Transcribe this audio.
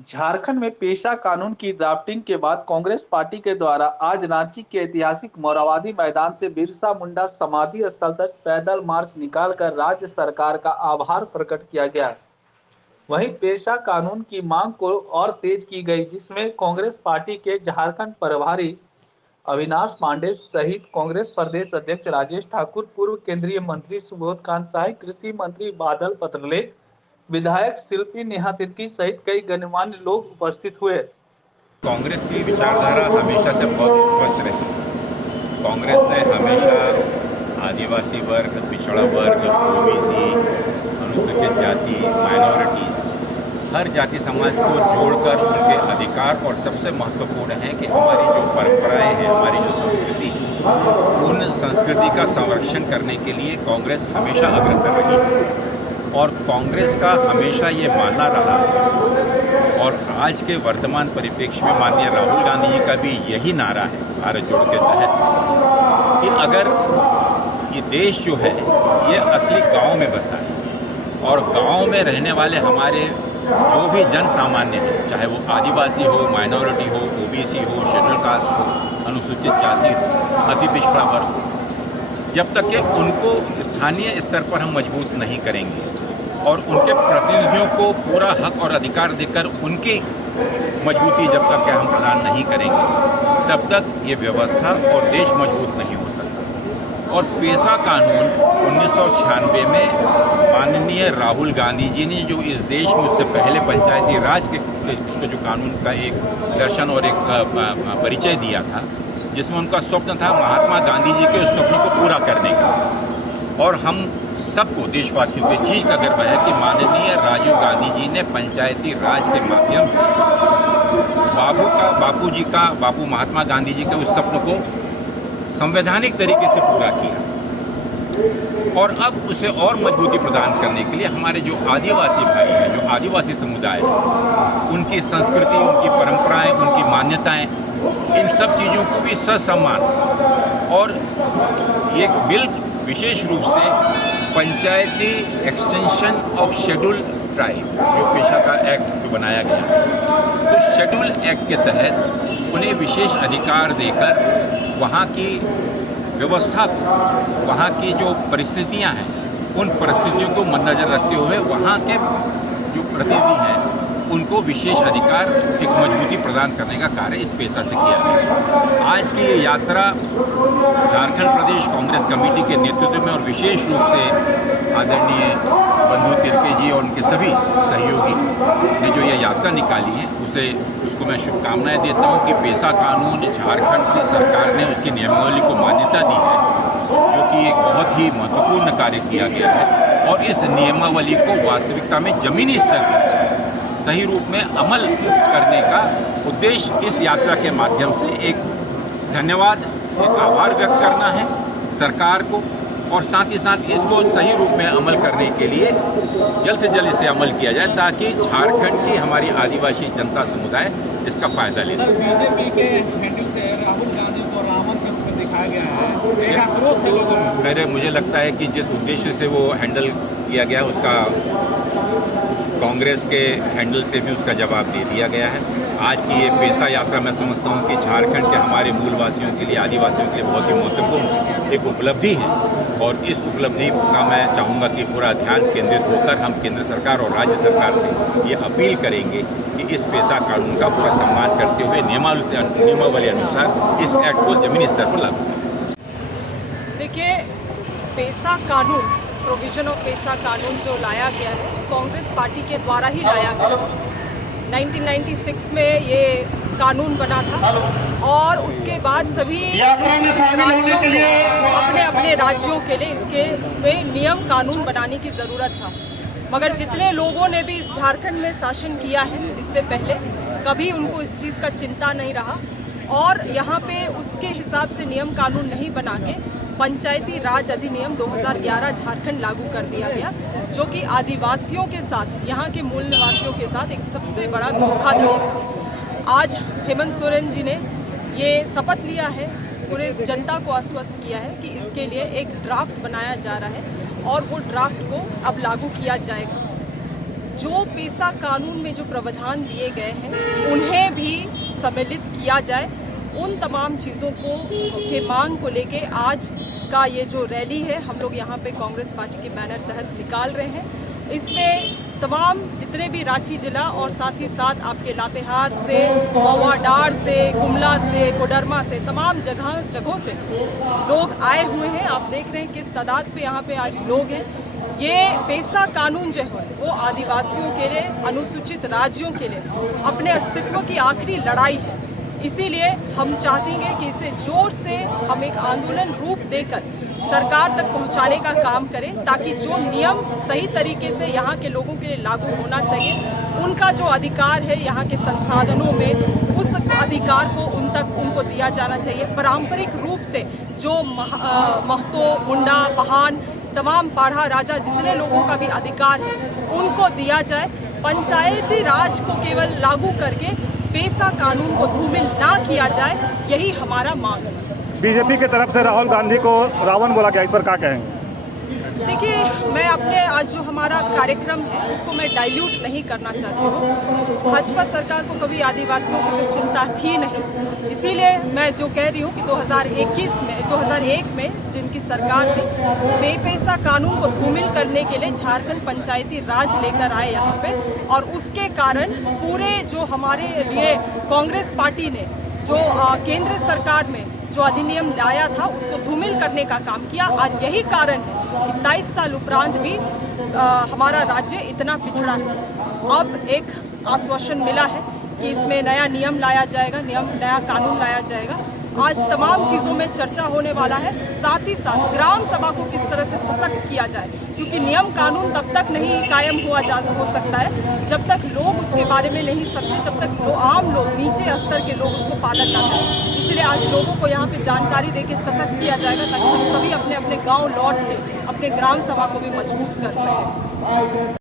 झारखंड में पेशा कानून की ड्राफ्टिंग के बाद कांग्रेस पार्टी के द्वारा आज रांची के ऐतिहासिक मोरहाबादी मैदान से बिरसा मुंडा समाधि स्थल तक पैदल मार्च निकालकर राज्य सरकार का आभार प्रकट किया गया। वहीं पेशा कानून की मांग को और तेज की गई, जिसमें कांग्रेस पार्टी के झारखंड प्रभारी अविनाश पांडे सहित कांग्रेस प्रदेश अध्यक्ष राजेश ठाकुर, पूर्व केंद्रीय मंत्री सुबोध कांत साय, कृषि मंत्री बादल पत्रलेख, विधायक शिल्पी नेहा तिर्की सहित कई गणमान्य लोग उपस्थित हुए। कांग्रेस की विचारधारा हमेशा से बहुत स्पष्ट रही। कांग्रेस ने हमेशा आदिवासी वर्ग, पिछड़ा वर्ग, ओबीसी, अनुसूचित जाति, माइनॉरिटीज़, हर जाति समाज को जोड़कर उनके अधिकार और सबसे महत्वपूर्ण है कि हमारी जो परंपराएं हैं, हमारी जो संस्कृति है, उन संस्कृति का संरक्षण करने के लिए कांग्रेस हमेशा अग्रसर रही और कांग्रेस का हमेशा ये मानना रहा और आज के वर्तमान परिप्रेक्ष्य में माननीय राहुल गांधी जी का भी यही नारा है भारत जोड़ो के तहत कि अगर ये देश जो है ये असली गांव में बसा है और गांव में रहने वाले हमारे जो भी जन सामान्य हैं, चाहे वो आदिवासी हो, माइनॉरिटी हो, ओबीसी हो, शेड्यूल कास्ट हो, अनुसूचित जाति हो, अति पिछड़ा वर्ग हो, जब तक कि उनको स्थानीय स्तर पर हम मजबूत नहीं करेंगे और उनके प्रतिनिधियों को पूरा हक और अधिकार देकर उनकी मजबूती जब तक कि हम प्रदान नहीं करेंगे, तब तक ये व्यवस्था और देश मजबूत नहीं हो सकता। और पेशा कानून 1996 में माननीय राहुल गांधी जी ने जो इस देश में उससे पहले पंचायती राज के जो कानून का एक दर्शन और एक परिचय दिया था, जिसमें उनका स्वप्न था महात्मा गांधी जी के उस स्वप्न को पूरा करने का। और हम सबको देशवासियों को इस चीज़ का गर्व है कि माननीय राजीव गांधी जी ने पंचायती राज के माध्यम से बापू महात्मा गांधी जी के उस स्वप्न को संवैधानिक तरीके से पूरा किया। और अब उसे और मजबूती प्रदान करने के लिए हमारे जो आदिवासी भाई हैं, जो आदिवासी समुदाय हैं, उनकी संस्कृति, उनकी परंपराएं, उनकी मान्यताएं, इन सब चीज़ों को भी ससम्मान और एक बिल विशेष रूप से पंचायती एक्सटेंशन ऑफ शेड्यूल ट्राइब जो पेशा का एक्ट जो बनाया गया, तो शेड्यूल एक्ट के तहत उन्हें विशेष अधिकार देकर वहाँ की व्यवस्था को, वहाँ की जो परिस्थितियाँ हैं, उन परिस्थितियों को मद्देनजर रखते हुए वहाँ के जो प्रतिनिधि हैं उनको विशेष अधिकार, एक मजबूती प्रदान करने का कार्य इस पेशा से किया गया। आज की ये यात्रा झारखंड प्रदेश कांग्रेस कमेटी के नेतृत्व में और विशेष रूप से आदरणीय बंधु तिर्की जी और उनके सभी सहयोगी ने जो ये यात्रा निकाली है, उसको मैं शुभकामनाएं देता हूँ कि पेशा कानून झारखंड की सरकार ने उसकी नियमावली को मान्यता दी है, जो कि एक बहुत ही महत्वपूर्ण कार्य किया गया है। और इस नियमावली को वास्तविकता में जमीनी स्तर पर सही रूप में अमल करने का उद्देश्य इस यात्रा के माध्यम से एक धन्यवाद, एक आभार व्यक्त करना है सरकार को और साथ ही साथ इसको सही रूप में अमल करने के लिए जल्द से जल्द इसे अमल किया जाए ताकि झारखंड की हमारी आदिवासी जनता समुदाय इसका फायदा ले सके। बीजेपी के हैंडल से राहुल गांधी को रावण के रूप में दिखाया गया है, एक आक्रोश है लोगों में। मुझे लगता है कि जिस उद्देश्य से वो हैंडल किया गया उसका कांग्रेस के हैंडल से भी उसका जवाब दे दिया गया है। आज की ये पेशा यात्रा मैं समझता हूँ कि झारखंड के हमारे मूलवासियों के लिए, आदिवासियों के लिए बहुत ही महत्वपूर्ण एक उपलब्धि है और इस उपलब्धि का मैं चाहूँगा कि पूरा ध्यान केंद्रित होकर हम केंद्र सरकार और राज्य सरकार से ये अपील करेंगे कि इस पेशा कानून का पूरा सम्मान करते हुए नियमावली अनुसार इस एक्ट को जमीनी स्तर पर लागू करें। देखिए, पेशा कानून, प्रोविजन ऑफ पेशा कानून जो लाया गया है, कांग्रेस पार्टी के द्वारा ही लाया गया। 1996 में ये कानून बना था और उसके बाद सभी राज्यों को अपने अपने राज्यों के लिए इसके में नियम कानून बनाने की ज़रूरत था। मगर जितने लोगों ने भी इस झारखंड में शासन किया है इससे पहले, कभी उनको इस चीज़ का चिंता नहीं रहा और यहाँ पे उसके हिसाब से नियम कानून नहीं बना के पंचायती राज अधिनियम 2011 झारखंड लागू कर दिया गया, जो कि आदिवासियों के साथ, यहाँ के मूल निवासियों के साथ एक सबसे बड़ा धोखाधड़ी था। आज हेमंत सोरेन जी ने ये शपथ लिया है, पूरे जनता को आश्वस्त किया है कि इसके लिए एक ड्राफ्ट बनाया जा रहा है और वो ड्राफ्ट को अब लागू किया जाएगा। जो पेशा कानून में जो प्रावधान दिए गए हैं उन्हें भी सम्मिलित किया जाए। उन तमाम चीज़ों को के मांग को लेके आज का ये जो रैली है हम लोग यहाँ पे कांग्रेस पार्टी के बैनर तहत निकाल रहे हैं। इसमें तमाम जितने भी रांची जिला और साथ ही साथ आपके लातेहार से, महुआडार से, गुमला से, कोडरमा से, तमाम जगहों से लोग आए हुए हैं। आप देख रहे हैं किस तादाद पे यहाँ पे आज लोग हैं। ये पेशा कानून जो है वो आदिवासियों के लिए, अनुसूचित राज्यों के लिए अपने अस्तित्व की आखिरी लड़ाई है। इसीलिए हम चाहेंगे कि इसे जोर से हम एक आंदोलन रूप देकर सरकार तक पहुंचाने का काम करें, ताकि जो नियम सही तरीके से यहाँ के लोगों के लिए लागू होना चाहिए, उनका जो अधिकार है यहाँ के संसाधनों में, उस अधिकार को उनको दिया जाना चाहिए। पारंपरिक रूप से जो महतो, मुंडा, पहान, तमाम पाढ़ा राजा जितने लोगों का भी अधिकार है उनको दिया जाए। पंचायती राज को केवल लागू करके पेशा कानून को धूमिल ना किया जाए, यही हमारा मांग है। बीजेपी की तरफ से राहुल गांधी को रावण बोला गया, इस पर क्या कहेंगे? देखिए, मैं अपने आज जो हमारा कार्यक्रम है उसको मैं डाइल्यूट नहीं करना चाहती हूँ। भाजपा सरकार को कभी आदिवासियों की तो चिंता थी नहीं, इसीलिए मैं जो कह रही हूँ कि 2001 में जिनकी सरकार थी, पेशा कानून को धूमिल करने के लिए झारखंड पंचायती राज लेकर आए यहाँ पे, और उसके कारण पूरे जो हमारे लिए कांग्रेस पार्टी ने जो केंद्र सरकार में जो अधिनियम लाया था उसको धूमिल करने का काम किया। आज यही कारण है कि 23 साल उपरांत भी हमारा राज्य इतना पिछड़ा है। अब एक आश्वासन मिला है कि इसमें नया नियम लाया जाएगा, नया कानून लाया जाएगा। आज तमाम चीज़ों में चर्चा होने वाला है। साथ ही साथ ग्राम सभा को किस तरह से सशक्त किया जाए, क्योंकि नियम कानून तब तक नहीं कायम हो सकता है जब तक लोग उसके बारे में नहीं समझे, जब तक आम लोग, नीचे स्तर के लोग उसको पालन ना करें। इसलिए आज लोगों को यहाँ पे जानकारी देके सशक्त किया जाएगा, ताकि हम सभी अपने अपने गाँव लौट के अपने ग्राम सभा को भी मजबूत कर सकें।